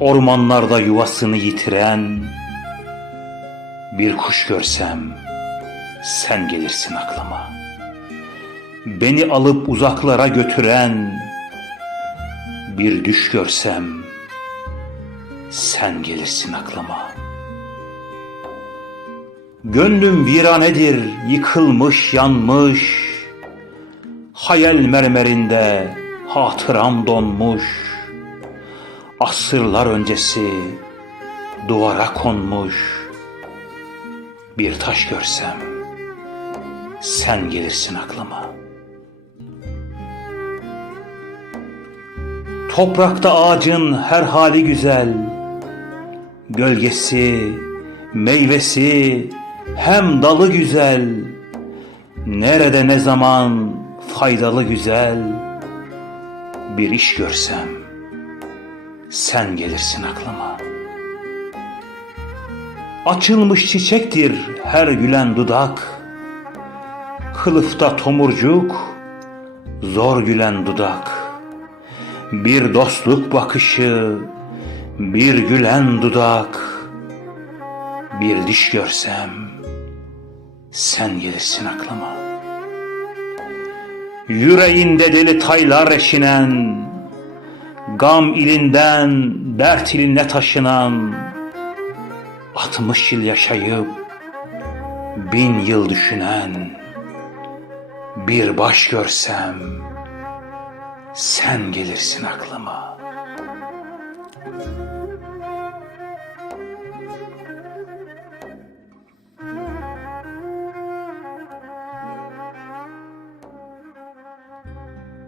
Ormanlarda yuvasını yitiren bir kuş görsem sen gelirsin aklıma. Beni alıp uzaklara götüren bir düş görsem sen gelirsin aklıma. Gönlüm viranedir, yıkılmış, yanmış. Hayal mermerinde hatıram donmuş. Asırlar öncesi duvara konmuş. Bir taş görsem sen gelirsin aklıma. Toprakta ağacın her hali güzel. Gölgesi, meyvesi, hem dalı güzel. Nerede ne zaman faydalı güzel. Bir iş görsem sen gelirsin aklıma. Açılmış çiçektir her gülen dudak. Kılıfta tomurcuk, zor gülen dudak. Bir dostluk bakışı, bir gülen dudak. Bir diş görsem sen gelirsin aklıma. Yüreğinde deli taylar eşinen, gam ilinden dert iline taşınan, altmış yıl yaşayıp bin yıl düşünen, bir baş görsem sen gelirsin aklıma.